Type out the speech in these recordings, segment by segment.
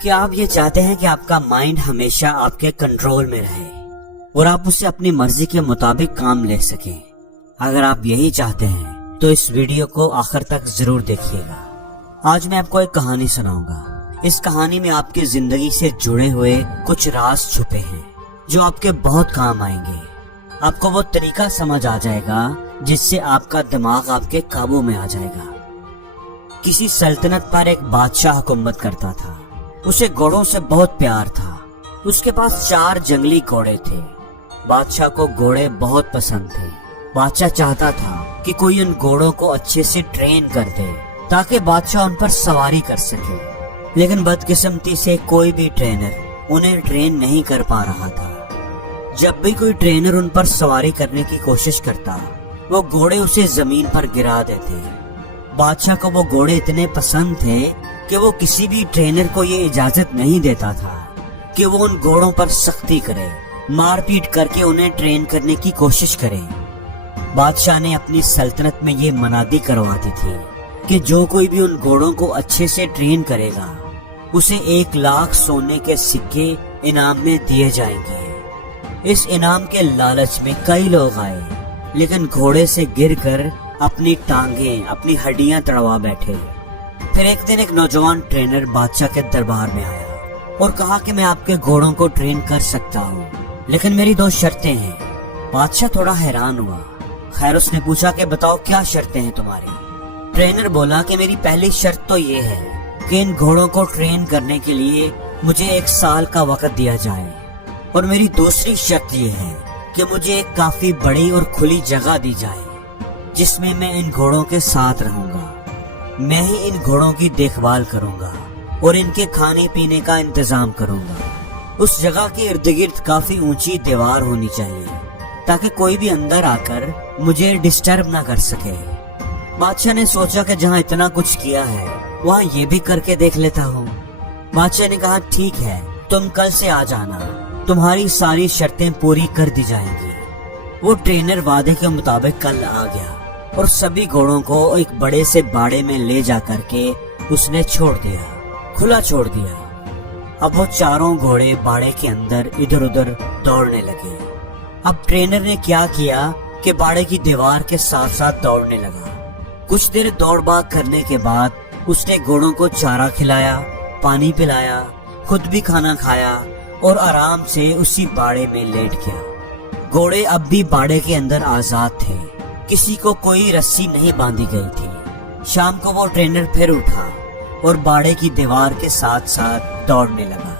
کہ آپ یہ چاہتے ہیں کہ آپ کا مائنڈ ہمیشہ آپ کے کنٹرول میں رہے اور آپ اسے اپنی مرضی کے مطابق کام لے سکیں؟ اگر آپ یہی چاہتے ہیں تو اس ویڈیو کو آخر تک ضرور دیکھیے گا۔ آج میں آپ کو ایک کہانی سناؤں گا۔ اس کہانی میں آپ کی زندگی سے جڑے ہوئے کچھ راز چھپے ہیں جو آپ کے بہت کام آئیں گے۔ آپ کو وہ طریقہ سمجھ آ جائے گا جس سے آپ کا دماغ آپ کے قابو میں آ جائے گا۔ کسی سلطنت پر ایک بادشاہ حکومت کرتا تھا۔ اسے گھوڑوں سے بہت پیار تھا۔ اس کے پاس 4 جنگلی گھوڑے تھے۔ بادشاہ کو گھوڑے بہت پسند تھے۔ بادشاہ چاہتا تھا کہ کوئی ان گھوڑوں کو اچھے سے ٹرین کر دے تاکہ بادشاہ ان پر سواری کر سکے، لیکن بدقسمتی سے کوئی بھی ٹرینر انہیں ٹرین نہیں کر پا رہا تھا۔ جب بھی کوئی ٹرینر ان پر سواری کرنے کی کوشش کرتا، وہ گھوڑے اسے زمین پر گرا دیتے۔ بادشاہ کو وہ گھوڑے اتنے پسند تھے کہ وہ کسی بھی ٹرینر کو یہ اجازت نہیں دیتا تھا کہ وہ ان گھوڑوں پر سختی کرے، مار پیٹ کر کے انہیں ٹرین کرنے کی کوشش کرے۔ بادشاہ نے اپنی سلطنت میں یہ منادی کروا دی تھی کہ جو کوئی بھی ان گھوڑوں کو اچھے سے ٹرین کرے گا اسے 1 لاکھ سونے کے سکے انعام میں دیے جائیں گے۔ اس انعام کے لالچ میں کئی لوگ آئے، لیکن گھوڑے سے گر کر اپنی ٹانگیں، اپنی ہڈیاں تڑوا بیٹھے۔ پھر ایک دن ایک نوجوان ٹرینر بادشاہ کے دربار میں آیا اور کہا کہ میں آپ کے گھوڑوں کو ٹرین کر سکتا ہوں، لیکن میری 2 شرطیں ہیں۔ بادشاہ تھوڑا حیران ہوا۔ خیر، اس نے پوچھا کہ بتاؤ کیا شرطیں ہیں تمہاری؟ ٹرینر بولا کہ میری پہلی شرط تو یہ ہے کہ ان گھوڑوں کو ٹرین کرنے کے لیے مجھے 1 سال کا وقت دیا جائے، اور میری دوسری شرط یہ ہے کہ مجھے ایک کافی بڑی اور کھلی جگہ دی جائے جس میں میں ان گھوڑوں کے ساتھ رہوں گا۔ میں ہی ان گھوڑوں کی دیکھ بھال کروں گا اور ان کے کھانے پینے کا انتظام کروں گا۔ اس جگہ کے ارد گرد کافی اونچی دیوار ہونی چاہیے تاکہ کوئی بھی اندر آ کر مجھے ڈسٹرب نہ کر سکے۔ بادشاہ نے سوچا کہ جہاں اتنا کچھ کیا ہے وہاں یہ بھی کر کے دیکھ لیتا ہوں۔ بادشاہ نے کہا ٹھیک ہے، تم کل سے آ جانا، تمہاری ساری شرطیں پوری کر دی جائیں گی۔ وہ ٹرینر وعدے کے مطابق کل آ گیا اور سبھی گھوڑوں کو ایک بڑے سے باڑے میں لے جا کر کے اس نے چھوڑ دیا، کھلا چھوڑ دیا۔ اب وہ 4 گھوڑے باڑے کے اندر ادھر ادھر دوڑنے لگے۔ اب ٹرینر نے کیا کیا کہ باڑے کی دیوار کے ساتھ ساتھ دوڑنے لگا۔ کچھ دیر دوڑ بھاگ کرنے کے بعد اس نے گھوڑوں کو چارہ کھلایا، پانی پلایا، خود بھی کھانا کھایا اور آرام سے اسی باڑے میں لیٹ گیا۔ گھوڑے اب بھی باڑے کے اندر آزاد تھے، کسی کو کوئی رسی نہیں باندھی گئی تھی۔ شام کو وہ ٹرینر پھر اٹھا اور باڑے کی دیوار کے ساتھ ساتھ دوڑنے لگا۔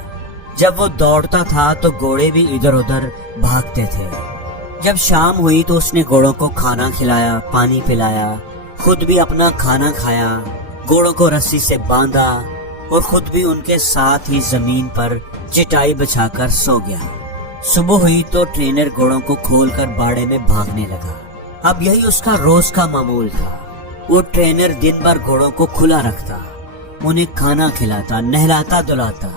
جب وہ دوڑتا تھا تو گھوڑے بھی ادھر ادھر بھاگتے تھے۔ جب شام ہوئی تو اس نے گھوڑوں کو کھانا کھلایا، پانی پلایا، خود بھی اپنا کھانا کھایا، گھوڑوں کو رسی سے باندھا اور خود بھی ان کے ساتھ ہی زمین پر چٹائی بچھا کر سو گیا۔ صبح ہوئی تو ٹرینر گھوڑوں کو کھول کر باڑے میں بھاگنے لگا۔ اب یہی اس کا روز کا معمول تھا۔ وہ ٹرینر دن بھر گھوڑوں کو کھلا رکھتا، انہیں کھانا کھلاتا، نہلاتا دھلاتا،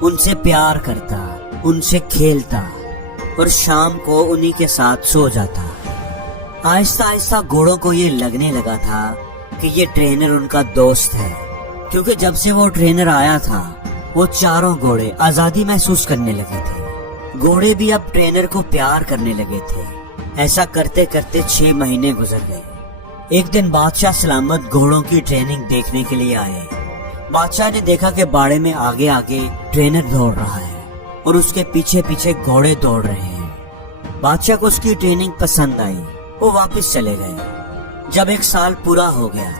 ان سے پیار کرتا، ان سے کھیلتا اور شام کو انہی کے ساتھ سو جاتا۔ آہستہ آہستہ گھوڑوں کو یہ لگنے لگا تھا کہ یہ ٹرینر ان کا دوست ہے، کیونکہ جب سے وہ ٹرینر آیا تھا وہ 4 گھوڑے آزادی محسوس کرنے لگے تھے۔ گھوڑے بھی اب ٹرینر کو پیار کرنے لگے تھے۔ ایسا کرتے کرتے 6 مہینے گزر گئے۔ ایک دن بادشاہ سلامت گھوڑوں کی ٹریننگ دیکھنے کے لیے آئے۔ بادشاہ نے دیکھا کہ باڑے میں آگے آگے ٹرینر دوڑ رہا ہے اور اس کے پیچھے پیچھے گھوڑے دوڑ رہے ہیں۔ بادشاہ کو اس کی ٹریننگ پسند آئی، وہ واپس چلے گئے۔ جب 1 سال پورا ہو گیا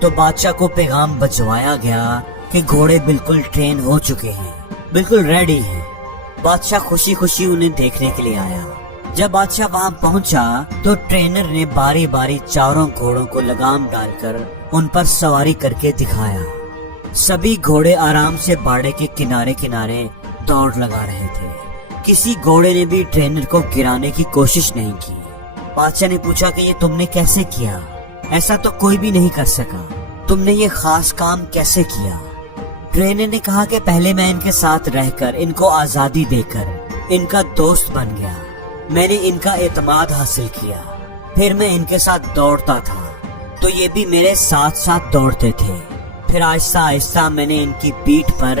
تو بادشاہ کو پیغام بھجوایا گیا کہ گھوڑے بالکل ٹرین ہو چکے ہیں، بالکل ریڈی ہیں۔ بادشاہ خوشی خوشی انہیں دیکھنے کے لیے آیا۔ جب بادشاہ وہاں پہنچا تو ٹرینر نے باری باری 4 گھوڑوں کو لگام ڈال کر ان پر سواری کر کے دکھایا۔ سبھی گھوڑے آرام سے باڑے کے کنارے کنارے دوڑ لگا رہے تھے۔ کسی گھوڑے نے بھی ٹرینر کو گرانے کی کوشش نہیں کی۔ بادشاہ نے پوچھا کہ یہ تم نے کیسے کیا؟ ایسا تو کوئی بھی نہیں کر سکا، تم نے یہ خاص کام کیسے کیا؟ ٹرینر نے کہا کہ پہلے میں ان کے ساتھ رہ کر، ان کو آزادی دے کر ان کا دوست بن گیا، میں نے ان کا اعتماد حاصل کیا، پھر میں ان کے ساتھ دوڑتا تھا تو یہ بھی میرے ساتھ ساتھ دوڑتے تھے، پھر آہستہ آہستہ میں نے ان کی پیٹھ پر